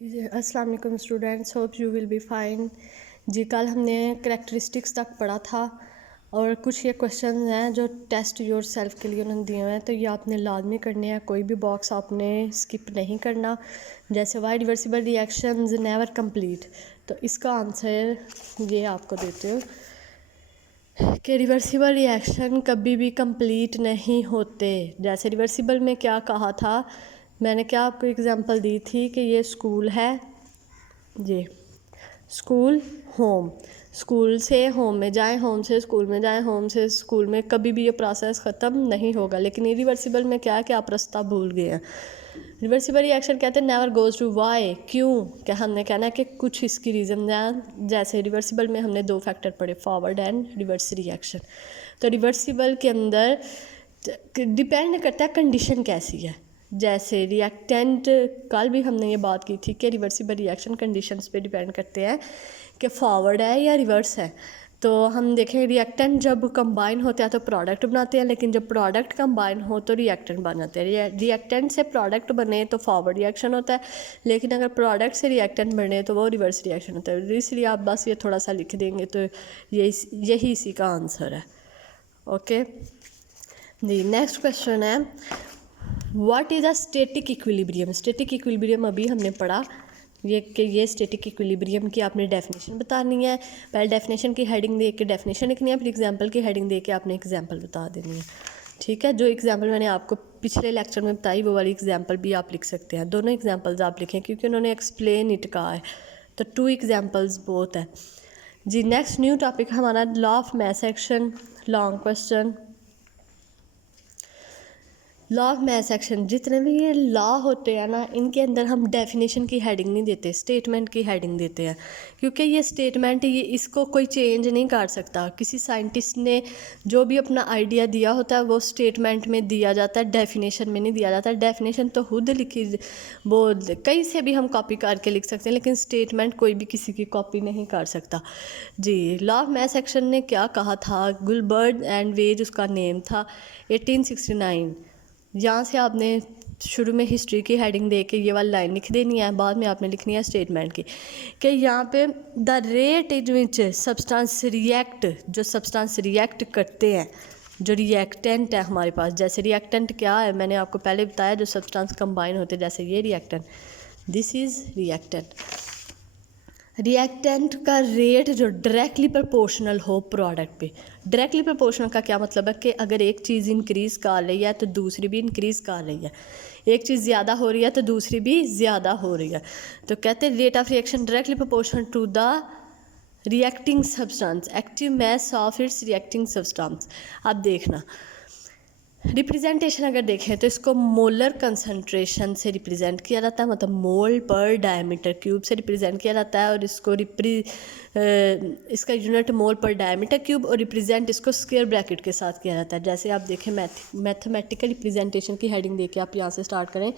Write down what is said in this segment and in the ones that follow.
अस्सलाम वालेकुम students, hope you will be fine. जी कल हमने करैक्टरिस्टिक्स तक पढ़ा था और कुछ ये क्वेश्चन हैं जो टेस्ट योर सेल्फ के लिए उन्होंने दिए हुए हैं, तो ये आपने लाजमी करने हैं। कोई भी बॉक्स आपने स्किप नहीं करना। जैसे why reversible reactions never complete, तो इसका आंसर ये आपको देते हो कि रिवर्सिबल रिएक्शन कभी भी कंप्लीट नहीं होते। जैसे रिवर्सिबल में क्या कहा था, मैंने क्या आपको एग्जांपल दी थी कि ये स्कूल है, ये स्कूल होम, स्कूल से होम में जाएं, होम से स्कूल में जाएं, होम से स्कूल में, कभी भी ये प्रोसेस ख़त्म नहीं होगा। लेकिन इरिवर्सिबल में क्या है कि आप रास्ता भूल गए हैं। रिवर्सिबल रिएक्शन कहते हैं नेवर गोज़ टू वाई, क्यों, क्या हमने कहना है कि कुछ इसकी रीज़न है। जैसे रिवर्सिबल में हमने दो फैक्टर पढ़े, फॉरवर्ड एंड रिवर्स रिएक्शन। तो रिवर्सिबल के अंदर डिपेंड करता है कंडीशन कैसी है। जैसे रिएक्टेंट, कल भी हमने ये बात की थी कि रिवर्सिबल रिएक्शन कंडीशंस पे डिपेंड करते हैं कि फॉरवर्ड है या रिवर्स है। तो हम देखें रिएक्टेंट जब कंबाइन होते हैं तो प्रोडक्ट बनाते हैं, लेकिन जब प्रोडक्ट कंबाइन हो तो रिएक्टेंट बन जाते हैं। रिएक्टेंट से प्रोडक्ट बने तो फॉरवर्ड रिएक्शन होता है, लेकिन अगर प्रोडक्ट से रिएक्टेंट बने तो वो रिवर्स रिएक्शन होता है। इसलिए आप बस ये थोड़ा सा लिख देंगे तो यही इसी का आंसर है। ओके जी, नेक्स्ट क्वेश्चन है what is a static equilibrium. Static equilibrium अभी हमने पढ़ा ये स्टैटिक इक्विलिब्रियम की आपने डेफिनेशन बतानी है। पहले डेफिनेशन की हेडिंग दे के डेफिनेशन लिखनी है, फिर एग्जांपल की हेडिंग दे के आपने एग्जांपल बता देनी है। ठीक है, जो एग्जांपल मैंने आपको पिछले लेक्चर में बताई वो वाली एग्जांपल भी आप लिख सकते हैं। दोनों एग्जांपल्स आप लिखें क्योंकि उन्होंने एक्सप्लेन इट कहा है, तो 2 एग्जांपल्स बोथ है जी। नेक्स्ट न्यू टॉपिक हमारा law of mass action, long question. Law of math section, जितने भी ये लॉ होते हैं ना, इनके अंदर हम डेफिनेशन की हेडिंग नहीं देते, स्टेटमेंट की हेडिंग देते हैं। क्योंकि ये स्टेटमेंट ये इसको कोई चेंज नहीं कर सकता। किसी साइंटिस्ट ने जो भी अपना आइडिया दिया होता है वो स्टेटमेंट में दिया जाता है, डेफिनेशन में नहीं दिया जाता। डेफिनेशन तो खुद लिखी, वो कहीं से भी हम कॉपी करके लिख सकते हैं, लेकिन स्टेटमेंट कोई भी किसी की कॉपी नहीं कर सकता जी। लॉ ऑफ मैथ सेक्शन ने क्या कहा था, गुलबर्ग एंड वेज उसका नेम था, 1869। यहाँ से आपने शुरू में हिस्ट्री की हेडिंग दे के ये वाली लाइन लिख देनी है, बाद में आपने लिखनी है स्टेटमेंट की कि यहाँ पे the rate is which substance react, जो सब्सटेंस रिएक्ट करते हैं, जो रिएक्टेंट है हमारे पास। जैसे रिएक्टेंट क्या है, मैंने आपको पहले बताया, जो सब्सटेंस कंबाइन होते हैं, जैसे ये reactant, this is reactant. Reactant का रेट जो डायरेक्टली प्रोपोर्शनल हो प्रोडक्ट पे। डायरेक्टली प्रोपोर्शनल का क्या मतलब है कि अगर एक चीज़ इंक्रीज़ कर रही है तो दूसरी भी इंक्रीज़ कर रही है, एक चीज़ ज़्यादा हो रही है तो दूसरी भी ज़्यादा हो रही है। तो कहते हैं rate of reaction directly proportional to the reacting substance, active mass of its reacting substance. अब देखना रिप्रेजेंटेशन अगर देखें तो इसको मोलर कंसंट्रेशन से रिप्रेजेंट किया जाता है, मतलब मोल पर डायमीटर क्यूब से रिप्रेजेंट किया जाता है। और इसको इसका यूनिट मोल पर डायमीटर क्यूब, और रिप्रेजेंट इसको स्क्वायर ब्रैकेट के साथ किया जाता है। जैसे आप देखें मैथमेटिकल रिप्रेजेंटेशन की हेडिंग देके आप यहाँ से स्टार्ट करें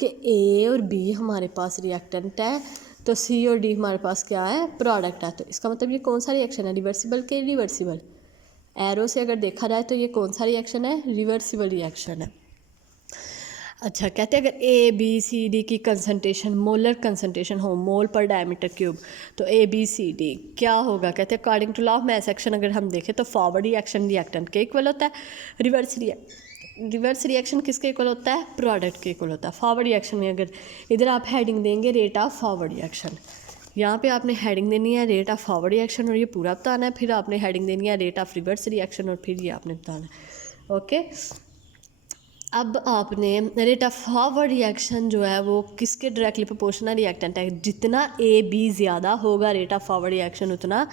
कि ए और बी हमारे पास रिएक्टेंट है, तो सी और डी हमारे पास क्या है, प्रोडक्ट है। तो इसका मतलब ये कौन सा रिएक्शन है, रिवर्सिबल के रिवर्सिबल। एरो से अगर देखा जाए तो ये कौन सा रिएक्शन है, रिवर्सिबल रिएक्शन है। अच्छा, कहते हैं अगर ए बी सी डी की कंसंट्रेशन, मोलर कंसंट्रेशन हो, मोल पर डायमीटर क्यूब, तो ए बी सी डी क्या होगा। कहते हैं according to law of mass action अगर हम देखें तो फॉरवर्ड रिएक्शन रिएक्टेंट के इक्वल होता है, रिवर्स रिएक्शन किसके इक्वल होता है, प्रोडक्ट के इक्वल होता है। फॉरवर्ड रिएक्शन में अगर इधर आप हेडिंग देंगे रेट ऑफ फॉरवर्ड रिएक्शन, यहाँ पे आपने हेडिंग देनी है रेट ऑफ फॉरवर्ड रिएक्शन और ये पूरा बताना है, फिर आपने हेडिंग देनी है रेट ऑफ रिवर्स रिएक्शन और फिर ये आपने बताना है। ओके, अब आपने रेट ऑफ फॉरवर्ड रिएक्शन जो है वो किसके डायरेक्टली प्रोपोर्शनल रिएक्टेंट है। जितना ए बी ज़्यादा होगा रेट ऑफ फॉरवर्ड रिएक्शन उतना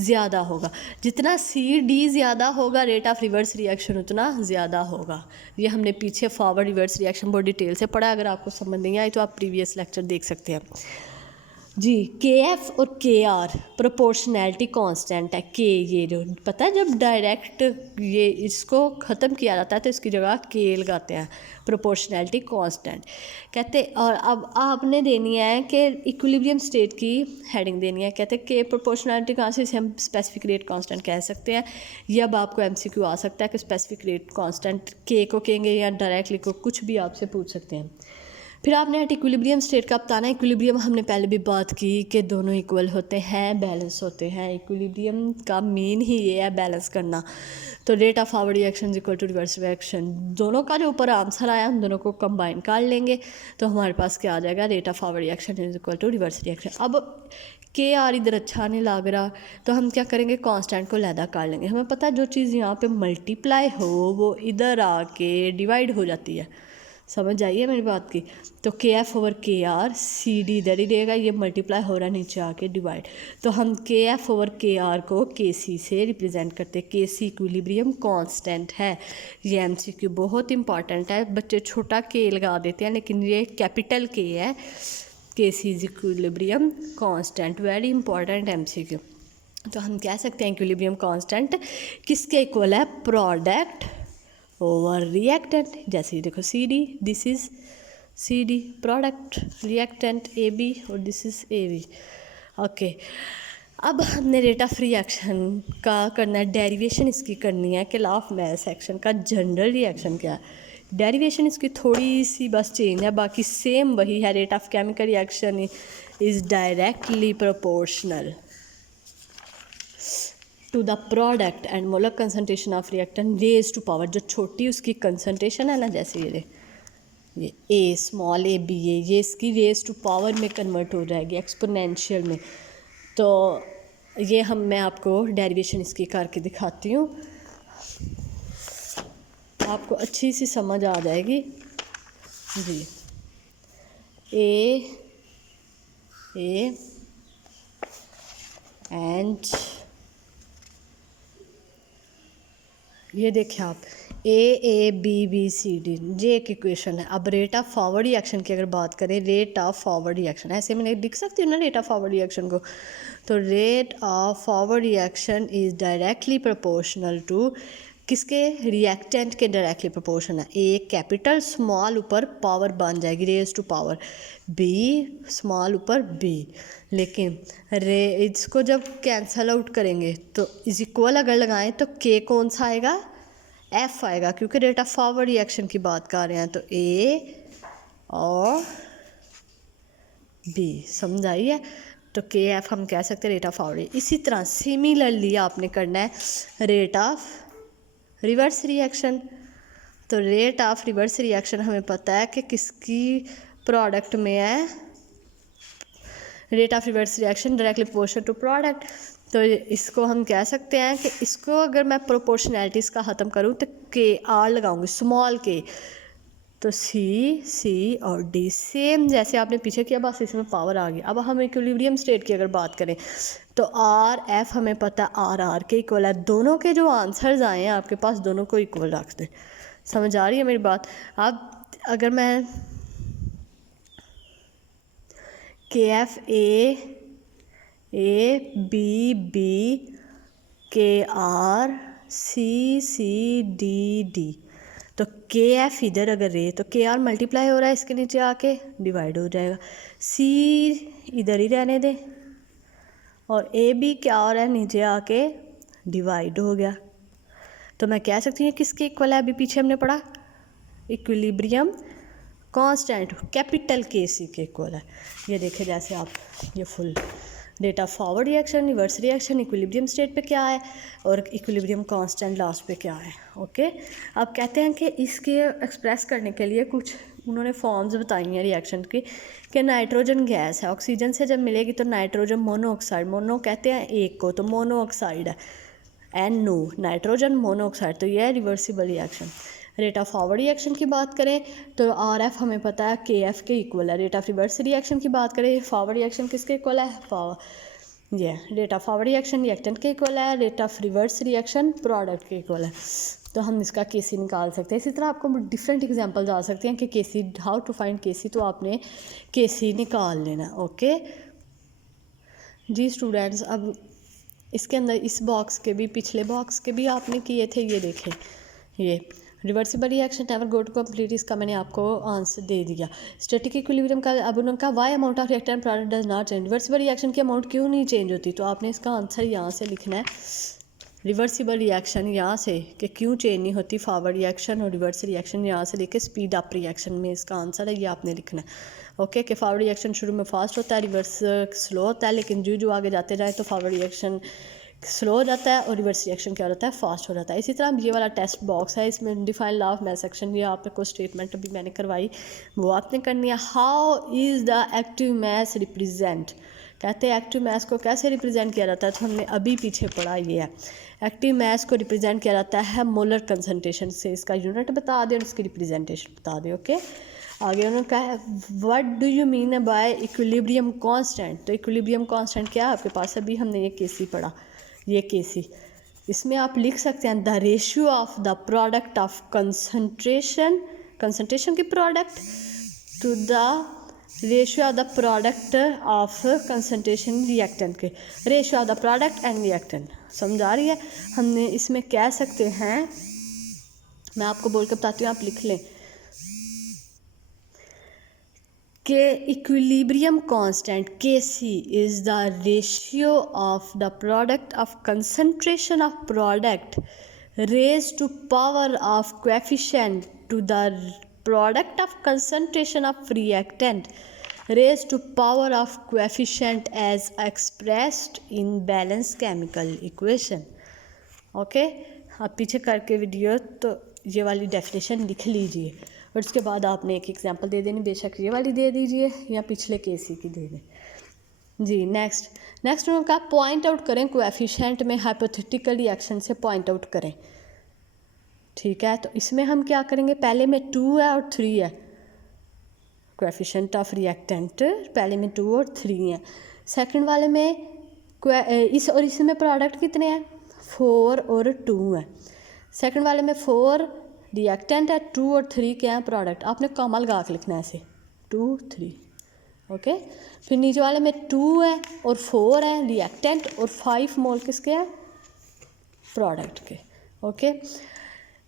ज़्यादा होगा, जितना सी डी ज़्यादा होगा रेट ऑफ रिवर्स रिएक्शन उतना ज़्यादा होगा। ये हमने पीछे फॉरवर्ड रिवर्स रिएक्शन बहुत डिटेल से पढ़ा, अगर आपको समझ नहीं आई तो आप प्रीवियस लेक्चर देख सकते हैं जी। के एफ और के आर प्रोपोर्शनैलिटी कांस्टेंट है। के ये जो पता है जब डायरेक्ट ये इसको ख़त्म किया जाता है तो इसकी जगह के लगाते हैं, प्रोपोर्शनैलिटी कांस्टेंट कहते। और अब आपने देनी है कि इक्विलिब्रियम स्टेट की हेडिंग देनी है। कहते हैं के प्रोपोर्शनैलिटी कांस्टेंट से हम स्पेसिफिक रेट कांस्टेंट कह सकते हैं। ये अब आपको एमसीक्यू आ सकता है कि स्पेसिफिक रेट कांस्टेंट के को कहेंगे या डायरेक्टली को, कुछ भी आपसे पूछ सकते हैं। फिर आपने इक्विलिब्रियम स्टेट का बताना है। इक्विलिब्रियम हमने पहले भी बात की कि दोनों इक्वल होते हैं, बैलेंस होते हैं। इक्विलिब्रियम का मेन ही ये है बैलेंस करना। तो rate of forward reaction is equal to reverse reaction, दोनों का जो ऊपर आंसर आया हम दोनों को कंबाइन कर लेंगे तो हमारे पास क्या आ जाएगा, rate of forward reaction is equal to reverse reaction. अब के आर इधर अच्छा नहीं लग रहा तो हम क्या करेंगे, कांस्टेंट को लैदा कर लेंगे। हमें पता है जो चीज़ यहाँ पे मल्टीप्लाई हो वो इधर आके डिवाइड हो जाती है, समझ आइए मेरी बात की। तो के एफ ओवर के आर, सी डी इधर ही रहेगा, ये मल्टीप्लाई हो रहा है नीचे आके डिवाइड। तो हम के एफ ओवर के आर को के सी से रिप्रेजेंट करते हैं। के सी इक्विलिब्रियम कांस्टेंट है। ये एम सी क्यू बहुत इंपॉर्टेंट है, बच्चे छोटा के लगा देते हैं लेकिन ये कैपिटल के है। K C is equilibrium constant, very important M C Q. तो हम कह सकते हैं इक्विलिब्रियम कांस्टेंट किसके इक्वल है, प्रोडक्ट ओवर रिएक्टेंट। जैसे देखो C D, this is C D, product reactant A B और this is A B. Okay, अब हमने रेट ऑफ रिएक्शन का करना है, डेरिवेशन इसकी करनी है कि लॉ ऑफ मास एक्शन का जनरल रिएक्शन क्या है। डेरिवेशन इसकी थोड़ी सी बस चेंज है, बाकी सेम वही है। Rate of chemical reaction is directly proportional to the product and molar concentration of reactant raise to power. जो छोटी उसकी कंसनट्रेशन है ना, जैसे ये ए स्मॉल ए बी ए, ये इसकी रेज टू पावर में कन्वर्ट हो जाएगी एक्सपोनेंशियल में। तो ये मैं आपको डेरिवेशन इसकी करके दिखाती हूँ, आपको अच्छी सी समझ आ जाएगी जी। ए एंड ये देखिए आप, A B B C D, ये एक इक्वेशन है। अब रेट ऑफ फॉरवर्ड रिएक्शन की अगर बात करें, रेट ऑफ फॉरवर्ड रिएक्शन ऐसे मैंने लिख सकती हूँ ना रेट ऑफ फॉरवर्ड रिएक्शन को। तो rate of forward reaction is directly proportional to किसके, रिएक्टेंट के डायरेक्टली प्रोपोर्शन है। ए कैपिटल स्मॉल ऊपर पावर बन जाएगी raise to power, B small ऊपर बी। लेकिन इसको जब कैंसल आउट करेंगे तो इज इक्वल अगर लगाएं तो के कौन सा आएगा, एफ आएगा, क्योंकि रेट ऑफ फॉरवर्ड रिएक्शन की बात कर रहे हैं। तो ए और बी, समझ आई है। तो के एफ हम कह सकते हैं रेट ऑफ फॉरवर्ड। इसी तरह सिमिलरली आपने करना है रेट ऑफ रिवर्स रिएक्शन। तो रेट ऑफ रिवर्स रिएक्शन हमें पता है कि किसकी प्रोडक्ट में है, rate of reverse reaction directly proportional to product. तो इसको हम कह सकते हैं कि इसको अगर मैं प्रोपोर्शनैलिटीज़ का ख़त्म करूँ तो के आर लगाऊंगी स्मॉल के, तो सी और डी सेम जैसे आपने पीछे किया, बस इसमें पावर आ गई। अब हम इक्विलिब्रियम स्टेट की अगर बात करें तो आर एफ हमें पता है आर के इक्वल है। दोनों के जो आंसर्स आए हैं आपके पास दोनों को इक्वल रख दें, समझ आ रही है मेरी बात। अब अगर मैं के एफ ए बी बी, के आर सी डी डी, तो के एफ इधर अगर रहे तो के आर मल्टीप्लाई हो रहा है इसके नीचे आके डिवाइड हो जाएगा, सी इधर ही रहने दें और ए बी क्या हो रहा है नीचे आके डिवाइड हो गया। तो मैं कह सकती हूँ किसके इक्वल है, अभी पीछे हमने पढ़ा इक्विलिब्रियम कांस्टेंट कैपिटल के सी के इक्वल है। ये देखे जैसे आप, ये full rate of forward reaction, reverse reaction, equilibrium state पे क्या है और इक्विलिब्रियम कांस्टेंट लास्ट पे क्या है। ओके, अब कहते हैं कि इसके एक्सप्रेस करने के लिए कुछ उन्होंने फॉर्म्स बताई हैं रिएक्शन की कि नाइट्रोजन गैस है, ऑक्सीजन से जब मिलेगी तो नाइट्रोजन मोनोऑक्साइड, मोनो कहते हैं एक को, तो मोनोऑक्साइड है, NO नाइट्रोजन मोनोऑक्साइड, तो यह है reversible reaction. Rate of forward reaction की बात करें तो RF हमें पता है KF के इक्वल है। रेट ऑफ रिवर्स रिएक्शन की बात करें, फॉरवर्ड रिएक्शन किसके इक्वल है, ये rate of forward reaction reactant के इक्वल है, rate of reverse reaction product के इक्वल है। तो हम इसका KC निकाल सकते हैं। इसी तरह आपको डिफरेंट एग्जांपल्स आ सकते हैं कि KC, how to find KC, तो आपने KC निकाल लेना। ओके जी स्टूडेंट्स, अब इसके अंदर इस बॉक्स के भी पिछले बॉक्स के भी आपने किए थे, ये देखें, ये reversible reaction never go to complete, इसका मैंने आपको आंसर दे दिया। स्टैटिक इक्विलिब्रियम का अब उनका why amount of reactant product does not change, reversible reaction की अमाउंट क्यों नहीं चेंज होती, तो आपने इसका आंसर यहाँ से लिखना है रिवर्सिबल रिएक्शन यहाँ से कि क्यों चेंज नहीं होती फॉरवर्ड रिएक्शन और रिवर्स रिएक्शन यहाँ से लेके स्पीड अप रिएक्शन में इसका आंसर है, ये आपने लिखना है। ओके कि फॉरवर्ड रिएक्शन शुरू में फास्ट होता है, रिवर्स स्लो होता है, लेकिन जो आगे जाते जाए तो फॉरवर्ड रिएक्शन स्लो हो जाता है और रिवर्स रिएक्शन क्या होता है, फास्ट हो जाता है। इसी तरह ये वाला टेस्ट बॉक्स है, इसमें define law of math section, ये आपको स्टेटमेंट अभी मैंने करवाई वो आपने करनी है। How is the active mass represent, कहते हैं एक्टिव मास को कैसे रिप्रेजेंट किया जाता है, तो हमने अभी पीछे पढ़ा ये है। एक्टिव मास को रिप्रेजेंट किया जाता है मोलर कंसनट्रेशन से, इसका यूनिट बता दें और इसकी रिप्रेजेंटेशन बता दें। ओके, आगे उन्होंने कहा है what do you mean by equilibrium constant, तो इक्विलिब्रियम कांस्टेंट क्या है आपके पास, अभी हमने ये केसी पढ़ा, ये केसी, इसमें आप लिख सकते हैं the ratio of the product of concentration, concentration की product to the ratio of the product of concentration reactant के, ratio of the product and reactant, समझ आ रही है। हमने इसमें कह सकते हैं, मैं आपको बोल के बताती हूँ, आप लिख लें कि equilibrium constant Kc is the ratio of the product of concentration of product raised to power of coefficient to the product of concentration of reactant raised to power of coefficient as expressed in balanced chemical equation। Okay, आप पीछे करके video तो ये वाली definition लिख लीजिए और उसके बाद आपने एक एग्जांपल दे देनी, बेशक ये वाली दे दीजिए या पिछले केसी की दे दें जी। नेक्स्ट उनका पॉइंट आउट करें कोएफिशिएंट में हाइपोथेटिकल रिएक्शन से पॉइंट आउट करें, ठीक है। तो इसमें हम क्या करेंगे, पहले में 2 है और 3 है, कोएफिशिएंट ऑफ रिएक्टेंट पहले में 2 और 3 है, सेकंड वाले में इसमें प्रोडक्ट कितने हैं, 4 और 2 है, सेकंड वाले में 4 रिएक्टेंट है, 2 और 3 क्या है प्रोडक्ट, आपने कॉमा लगा के लिखना है ऐसे 2 3। ओके, फिर नीचे वाले में 2 है और 4 है रिएक्टेंट और 5 मोल किसके हैं, प्रोडक्ट के। ओके,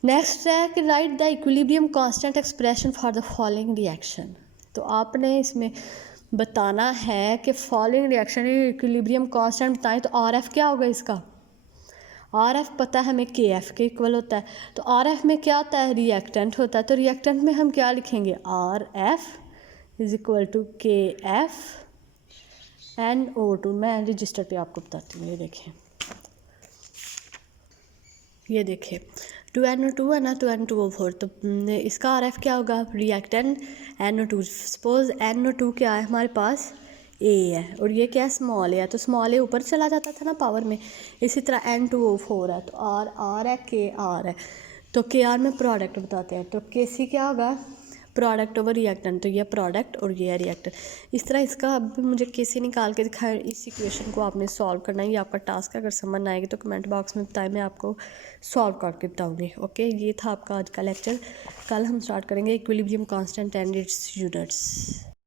नेक्स्ट है कि right the equilibrium constant expression for the following reaction, तो आपने इसमें बताना है कि फॉलोइंग रिएक्शन इक्विलिब्रियम कांस्टेंट बताएं, तो आर एफ क्या होगा इसका, आर एफ पता है हमें के एफ के इक्वल होता है, तो आर एफ में क्या होता है, रिएक्टेंट होता है, तो रिएक्टेंट में हम क्या लिखेंगे, R F is equal to K F N O two. मैं रजिस्टर पे आपको बताती हूँ, ये देखिए 2NO2 है ना, 2N2O4, तो इसका आर एफ क्या होगा, रिएक्टेंट NO2, सपोज NO2 क्या है हमारे पास, ए है और ये क्या है, स्मॉल है, तो स्मॉल ए ऊपर चला जाता था ना पावर में, इसी तरह N2O4 है, तो आर है, के आर है, तो के आर में प्रोडक्ट बताते हैं, तो के सी क्या होगा, प्रोडक्ट ओवर रिएक्टेंट, तो ये प्रोडक्ट और ये है रिएक्टेंट। इस तरह इसका अब मुझे के सी निकाल के दिखाएं, इस इक्वेशन को आपने सॉल्व करना है, ये आपका टास्क है, अगर समझ ना आएगी तो कमेंट बॉक्स में बताएं, मैं आपको सॉल्व करके बताऊँगी। ओके, ये था आपका आज का लेक्चर, कल हम स्टार्ट करेंगे equilibrium constant and it's units.